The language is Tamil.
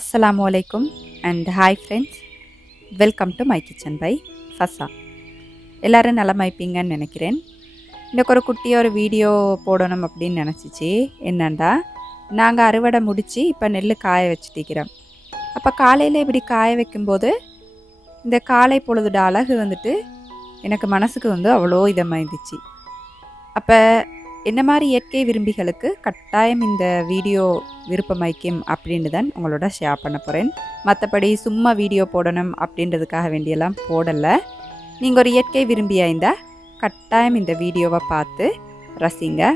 Assalamu alaikum and hi friends. Welcome to my kitchen by Fasa. எல்லாரும் நலமாய்ப்பீங்கன்னு நினைக்கிறேன். இன்னைக்கு ஒரு குட்டியாக ஒரு வீடியோ போடணும் அப்படின்னு நினச்சிச்சு. என்னண்டா நாங்கள் அறுவடை முடித்து இப்போ நெல் காய வச்சுட்டிக்கிறோம். அப்போ காலையில் இப்படி காய வைக்கும்போது இந்த காலை பொழுதோட அழகு வந்துட்டு எனக்கு மனசுக்கு அவ்வளோ இதமாக இருந்துச்சு. அப்போ என்ன மாதிரி இயற்கை விரும்பிகளுக்கு கட்டாயம் இந்த வீடியோ விருப்பமாய்க்கும் அப்படின்னு தான் உங்களோட ஷேர் பண்ண போகிறேன். மற்றபடி சும்மா வீடியோ போடணும் அப்படின்றதுக்காக வேண்டியெல்லாம் போடலை. நீங்கள் ஒரு இயற்கை விரும்பியாக இருந்தால் கட்டாயம் இந்த வீடியோவை பார்த்து ரசிங்க.